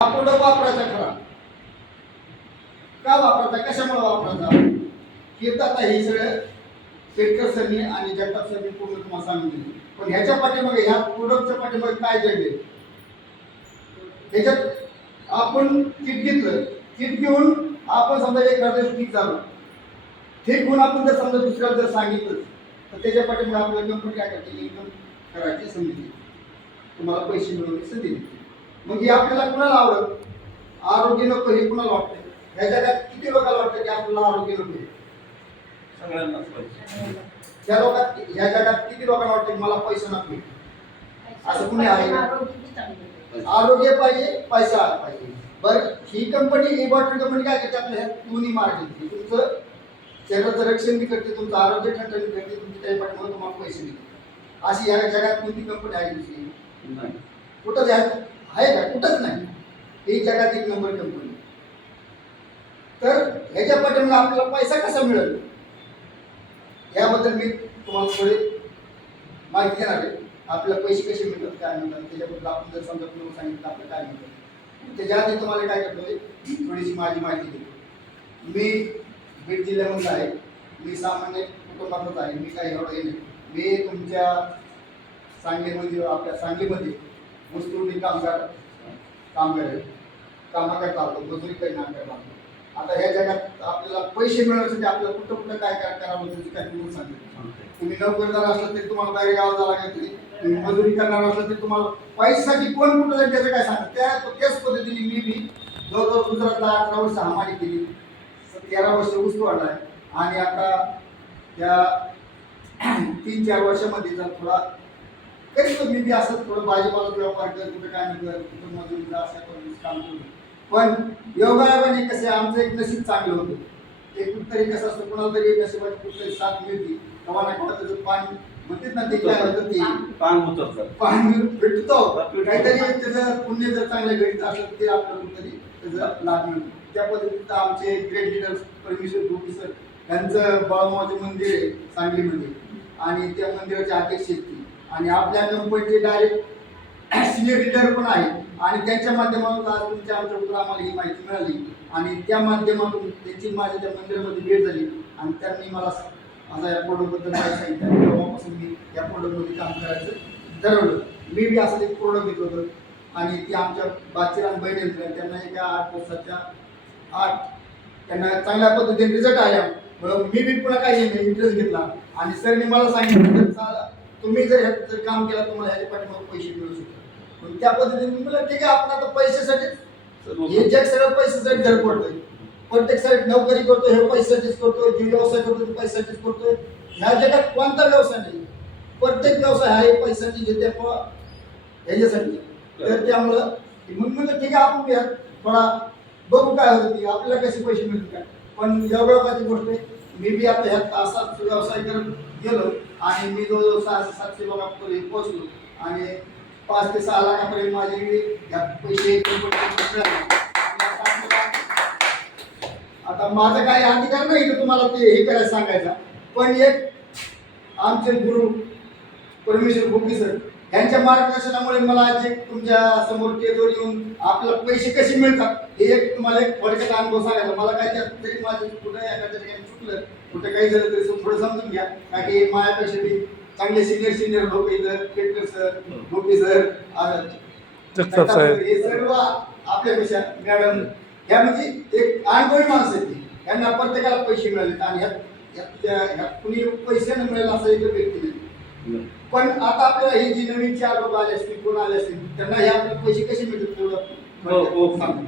हा प्रोडक्ट वापरायचा खरा. का वापरायचा? कशामुळे वापरायचा? हे तर आता हे सगळं शेतकर सरनी आणि जगताप सरनी पूर्ण तुम्हाला सांगितले पण ह्याच्या पाठीमागे ह्या प्रोडक्टच्या पाठीमागे काय जडले ह्याच्यात आपण किट घेतलं. किट घेऊन आपण समजा एक दिवस ठीक चालू ठीक होऊन आपण जर समजा दुसऱ्याला जर सांगितलं तर त्याच्या पाठीमागे आपल्याला कंपनी काय करते इन्कम करायची संधी. तुम्हाला पैसे मिळवण्याची संधी मग हे आपल्याला कुणाला आवडत? आरोग्य नको हे कुणाला वाटतं ह्या जगात किती लोकांना वाटतं की आपल्याला आरोग्य नको आहे? सगळ्यांनाच पाहिजे. त्या लोकात ह्या जगात किती लोकांना वाटतं की मला पैसा नको? असं कुणी आहे? का? आरोग्य पाहिजे पैसा आला पाहिजे. बरं ही कंपनी ही बॉटल कंपनी काय करते आपल्या ह्या दोन्ही मार्ग तुमचं शरीराचं रक्षण बी करते तुमचं आरोग्य ठणठण बी करते तुमची काही पाठीमागे तुम्हाला पैसे देते. अशी ह्या जगात कोणती कंपनी आहे दुसरी? नाही. कुठं द्या आहे का? कुठंच नाही. ही जगात एक नंबर कंपनी तर ह्याच्या पाठीमागे आपल्याला पैसा कसा मिळेल? याबद्दल मी तुम्हाला थोडे माहिती देणार आहे. आपल्याला पैसे कसे मिळतात काय मिळतात त्याच्याबद्दल आपण जर समजा पूर्ण सांगितलं आपलं काय मिळतं. त्याच्या आधी तुम्हाला काय करतोय थोडीशी माझी माहिती देतो. मी बीड जिल्ह्यामधला आहे. मी सामान्य कुटुंबातच आहे. मी काही एवढं हे नाही. मी तुमच्या सांगलीमध्ये आपल्या सांगलीमध्ये ऊसतोडणी कामगार कामगार आहे कामाकरता आलो मजुरी करण्याकरता आलो आता ह्या जगात आपल्याला पैसे मिळवण्यासाठी आपल्याला कुठं कुठं काय काय करावं त्याची काय तुम्ही सांगितलं तुम्ही नोकरदार असला तरी तुम्हाला बाहेर जावं लागेल तरी तुम्ही मजुरी करणार असला तरी तुम्हाला पैशासाठी कोण कुठं जाईल त्याचं काय सांगत त्या त्याच पद्धतीने मी बी जवळजवळ गुजरातला अठरा वर्ष हमारी केली. तेरा वर्ष ऊस वाढलाय आणि आता त्या तीन चार वर्षामध्ये जर थोडा करीतो मी बी असं थोडं भाजीपाला व्यापार कर कुठं काय नाही कर कुठं मजुरीला असं करून काम करू पण योगायोगाने कसं आहे, आमचं एक नशीब चांगलं होतं. एक कुठतरी कसं असतं कुणाला तरी नशिबाची कुठतरी साथ मिळते. तेव्हा नाही केव्हा त्याचं पाणी म्हणतात ना ते काय होतं ते पान उतरतात पाणी भेटतो काहीतरी त्याचं पुण्य जर चांगलं भेटत असलं ते आपल्याला कुठतरी त्याचा लाभ मिळतो. त्या पद्धतीत आमचे ग्रेट लिडर परमेश्वर गोपी सर यांचं बाळमावाचं मंदिर आहे सांगलीमध्ये आणि त्या मंदिराचे अध्यक्ष आहेत. आणि आपल्या कंपनीचे डायरेक्ट सिनियर लिडर पण आहे आणि त्यांच्या माध्यमातून आज तुमच्या आमच्याबद्दल आम्हाला ही माहिती मिळाली. आणि त्या माध्यमातून त्यांची माझ्या त्या मंदिरामध्ये भेट झाली. आणि त्यांनी मला माझा या प्रोडक्टबद्दल काय सांगितलं. तेव्हापासून मी या प्रोडक्टमध्ये काम करायचं ठरवलं. मी बी असं एक प्रोडक्ट घेतलं होतं. आणि ती आमच्या बाचिरान बहिणी आहेत, त्यांना एका आठ दिवसाच्या आठ त्यांना चांगल्या पद्धतीने रिझल्ट आल्या. म्हणून मी बी पुन्हा काही इंटरेस्ट घेतला. आणि सरने मला सांगितलं तर तुम्ही जर ह्यात जर काम केलं तुम्हाला ह्याच्या पाठीमागे पैसे मिळू शकतात. मग त्या पद्धतीने मी म्हणलं ठीक आहे आपण आता पैशासाठी हे जग सगळं पैशासाठी धर पडतोय. प्रत्येक साईड नोकरी करतो हे पैशासाठीच करतोय जे व्यवसाय करतो ते पैशासाठीच करतोय. ह्या जगात कोणता व्यवसाय नाही. प्रत्येक व्यवसाय हा एक पैशासाठी घेते प- ह्याच्यासाठी. तर त्यामुळं मग म्हणलं ठीक आहे आपण ह्यात थोडा बघू काय होतं ती. आपल्याला कसे पैसे मिळतील काय? पण योगायोगाची गोष्ट आहे मी बी आता ह्यात असाच व्यवसाय करत गेलो आणि मी जवळजवळ सहाशे सातशे लोकांपर्यंत पोहोचलो. आणि पाच ते सहा लाखापर्यंत माझे ह्यात पैसे आता माझा काही अधिकार नाही की तुम्हाला ते हे करायला सांगायचा. पण एक आमचे गुरु परमेश्वर गोपी सर यांच्या मार्गदर्शनामुळे मला एक तुमच्यासमोर टेजवर येऊन आपल्याला पैसे कसे मिळतात हे एक तुम्हाला एक थोडक्यात अनुभव सांगायचा. मला काय तरी माझं कुठं एखाद्या ठिकाणी चुकलं कुठं काही झालं तरी थोडं समजून घ्या. कारण की माझ्यापेक्षा चांगले सिनियर सिनियर लोक इथं पेटकर सर गोपी सर साहेब. हे सर्व आपल्यापेक्षा मॅडम ह्या म्हणजे एक अनुभवी माणसं आहेत ती. यांना प्रत्येकाला पैसे मिळाले आणि ह्यात ह्यात कुणी पैसे न मिळेल असं एक व्यक्ती पण आता आपल्याला ही जी नवीन चार लोक आले असतील कोण आले असतील त्यांना हे आपल्याला पैसे कसे मिळतात हो, हो. तेवढं सांगू.